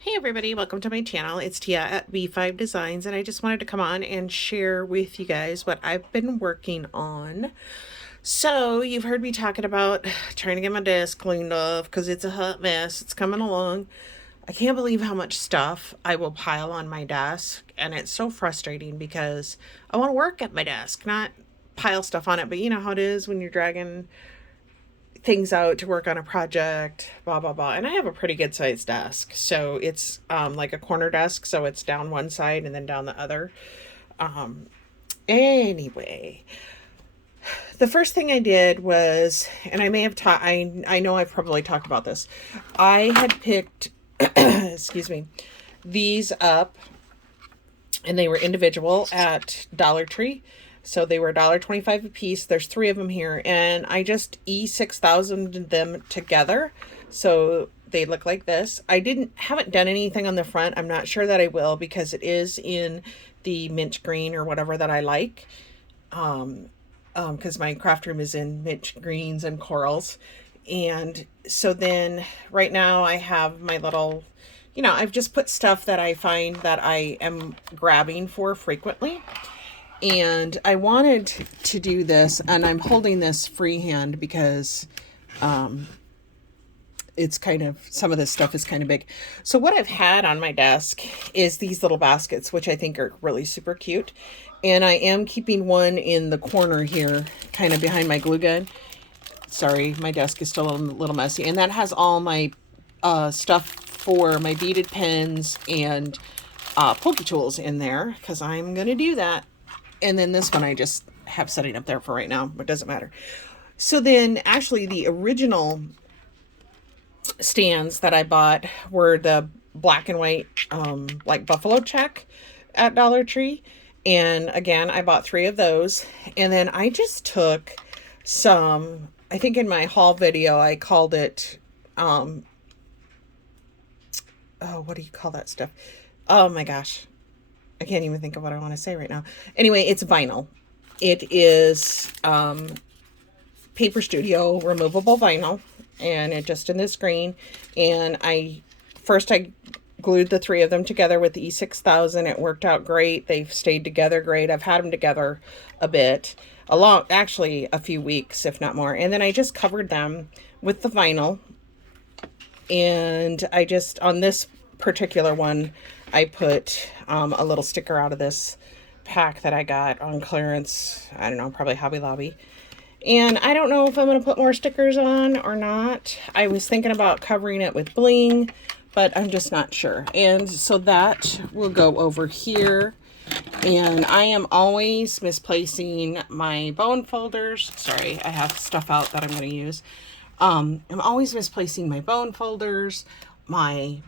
Hey everybody, welcome to my channel. It's Tia at B5 Designs, and I just wanted to come on and share with you guys what I've been working on. So, you've heard me talking about trying to get my desk cleaned off because it's a hot mess. It's coming along. I can't believe how much stuff I will pile on my desk, and it's so frustrating because I want to work at my desk, not pile stuff on it, but you know how it is when you're dragging things out to work on a project, blah blah blah. And I have a pretty good sized desk, so it's like a corner desk, so it's down one side and then down the other. Anyway, the first thing I did was, and I may have taught, I know I've probably talked about this. I had picked, excuse me, these up, and they were individual at Dollar Tree. So they were $1.25 a piece. There's three of them here, and I just E6000 them together. So they look like this. I haven't done anything on the front. I'm not sure that I will because it is in the mint green or whatever that I like. Because my craft room is in mint greens and corals. And so then right now I have my little, I've just put stuff that I find that I am grabbing for frequently. And I wanted to do this, and I'm holding this freehand because it's kind of, some of this stuff is kind of big. So what I've had on my desk is these little baskets, which I think are really super cute. And I am keeping one in the corner here, kind of behind my glue gun. Sorry, my desk is still a little messy. And that has all my stuff for my beaded pens and Poke Tools in there, because I'm going to do that. And then this one I just have setting up there for right now, but it doesn't matter. So then actually the original stands that I bought were the black and white, like buffalo check at Dollar Tree. And again, I bought three of those. And then I just took some, I think in my haul video, I called it, oh, what do you call that stuff? Oh my gosh. I can't even think of what I want to say right now. Anyway, it's vinyl. It is Paper Studio removable vinyl, and it just in this green. And I glued the three of them together with the E6000. It worked out great. They've stayed together great. I've had them together a bit, actually a few weeks, if not more. And then I just covered them with the vinyl. And I just, on this particular one, I put a little sticker out of this pack that I got on clearance. I don't know, probably Hobby Lobby. And I don't know if I'm going to put more stickers on or not. I was thinking about covering it with bling, but I'm just not sure. And so that will go over here. And I am always misplacing my bone folders. Sorry, I have stuff out that I'm going to use. I'm always misplacing my bone folders, my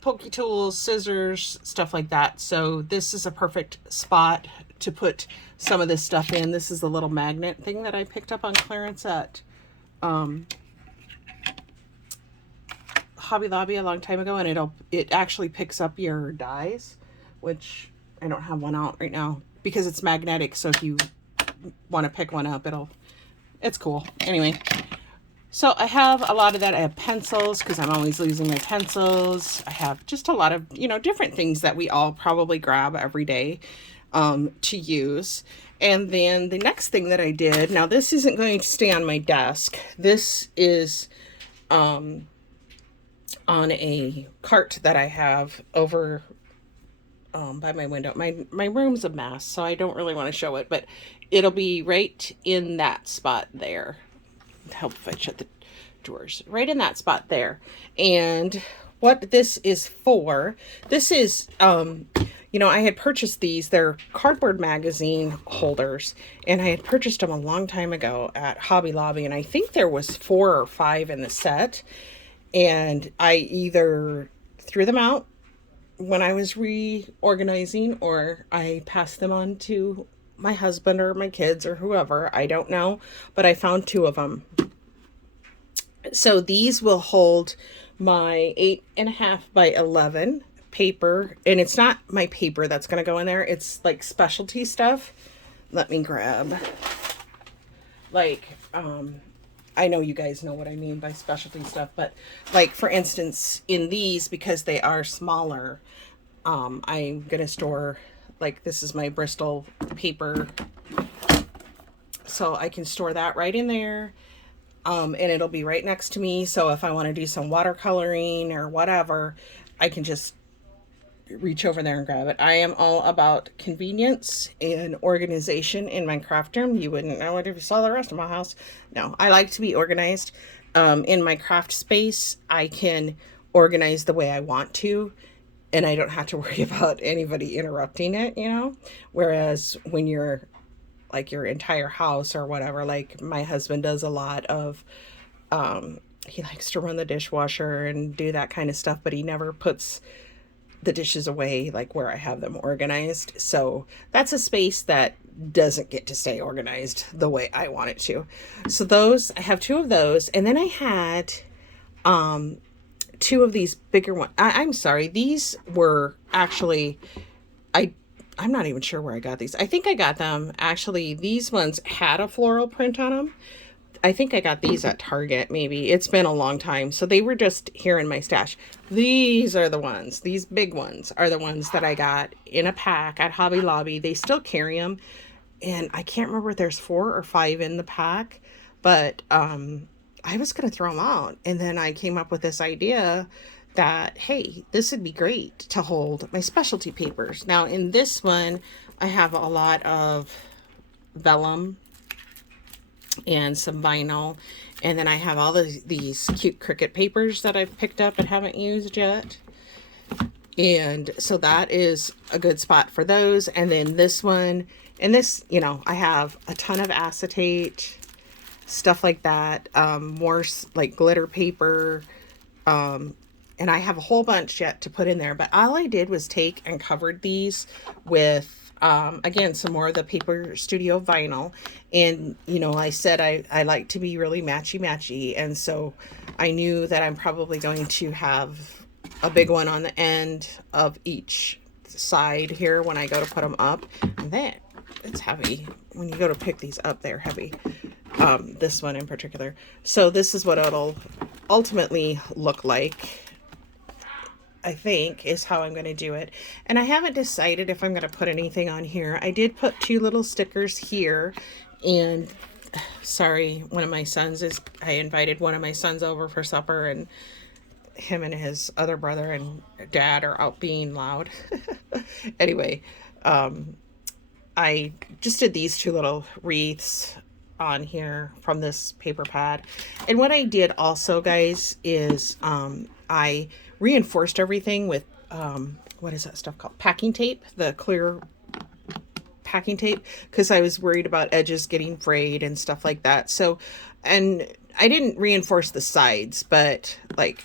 Poke Tools, scissors, stuff like that. So this is a perfect spot to put some of this stuff in. This is a little magnet thing that I picked up on clearance at Hobby Lobby a long time ago, and it actually picks up your dies, which I don't have one out right now because it's magnetic. So if you want to pick one up, it's cool. Anyway. So I have a lot of that. I have pencils because I'm always losing my pencils. I have just a lot of, different things that we all probably grab every day to use. And then the next thing that I did, now this isn't going to stay on my desk. This is on a cart that I have over by my window. My room's a mess, so I don't really want to show it, but it'll be right in that spot there. Help if I shut the drawers. Right in that spot there. And what this is for, this is, I had purchased these. They're cardboard magazine holders, and I had purchased them a long time ago at Hobby Lobby, and I think there was 4 or 5 in the set. And I either threw them out when I was reorganizing, or I passed them on to my husband or my kids or whoever. I don't know, but I found 2 of them. So these will hold my 8.5 by 11 paper, and it's not my paper that's going to go in there. It's like specialty stuff. Let me grab like I know you guys know what I mean by specialty stuff, but like for instance, in these, because they are smaller, I'm gonna store, like, this is my Bristol paper, so I can store that right in there. And it'll be right next to me. So if I want to do some watercoloring or whatever, I can just reach over there and grab it. I am all about convenience and organization in my craft room. You wouldn't know it if you saw the rest of my house. No, I like to be organized. In my craft space, I can organize the way I want to, and I don't have to worry about anybody interrupting it, you know? Whereas when you're like your entire house or whatever, like my husband does a lot of, he likes to run the dishwasher and do that kind of stuff, but he never puts the dishes away like where I have them organized. So that's a space that doesn't get to stay organized the way I want it to. So those, I have two of those. And then I had two of these bigger ones. I'm sorry, these were actually, I'm not even sure where I got these. I think I got them, actually, these ones had a floral print on them. I think I got these at Target, maybe. It's been a long time. So they were just here in my stash. These are the ones, these big ones are the ones that I got in a pack at Hobby Lobby. They still carry them. And I can't remember if there's 4 or 5 in the pack. But I was going to throw them out. And then I came up with this idea that, hey, this would be great to hold my specialty papers. Now in this one, I have a lot of vellum and some vinyl, and then I have all these cute Cricut papers that I've picked up and haven't used yet. And so that is a good spot for those. And then this one, and this, you know, I have a ton of acetate, stuff like that, more like glitter paper, and I have a whole bunch yet to put in there. But all I did was take and covered these with, again, some more of the Paper Studio vinyl. And, you know, I said I like to be really matchy-matchy. And so I knew that I'm probably going to have a big one on the end of each side here when I go to put them up. And then it's heavy. When you go to pick these up, they're heavy. This one in particular. So this is what it'll ultimately look like, I think, is how I'm going to do it. And I haven't decided if I'm going to put anything on here. I did put 2 little stickers here, and sorry, one of my sons I invited one of my sons over for supper, and him and his other brother and dad are out being loud. Anyway, I just did these 2 little wreaths on here from this paper pad. And what I did also, guys, is I reinforced everything with what is that stuff called? Packing tape, the clear packing tape, because I was worried about edges getting frayed and stuff like that. So, and I didn't reinforce the sides, but like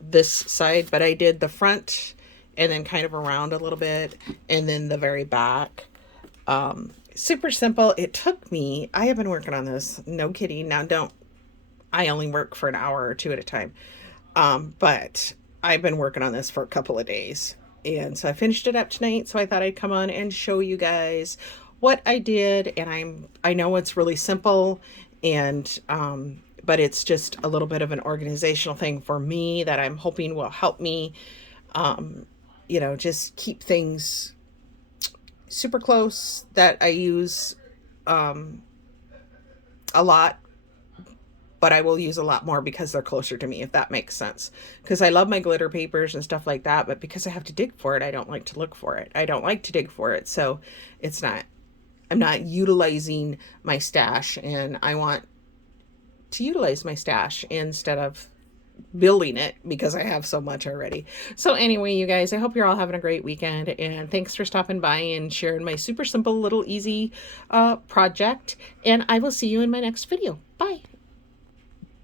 this side, but I did the front and then kind of around a little bit, and then the very back. Super simple. It took me, I have been working on this, no kidding. Now I only work for an hour or 2 at a time. But I've been working on this for a couple of days. And so I finished it up tonight. So I thought I'd come on and show you guys what I did. And I know it's really simple, and, but it's just a little bit of an organizational thing for me that I'm hoping will help me, you know, just keep things super close that I use, a lot, but I will use a lot more because they're closer to me, if that makes sense. Because I love my glitter papers and stuff like that, but because I have to dig for it, I don't like to look for it. I don't like to dig for it. So I'm not utilizing my stash, and I want to utilize my stash instead of building it because I have so much already. So anyway, you guys, I hope you're all having a great weekend, and thanks for stopping by and sharing my super simple little easy project, and I will see you in my next video. Bye.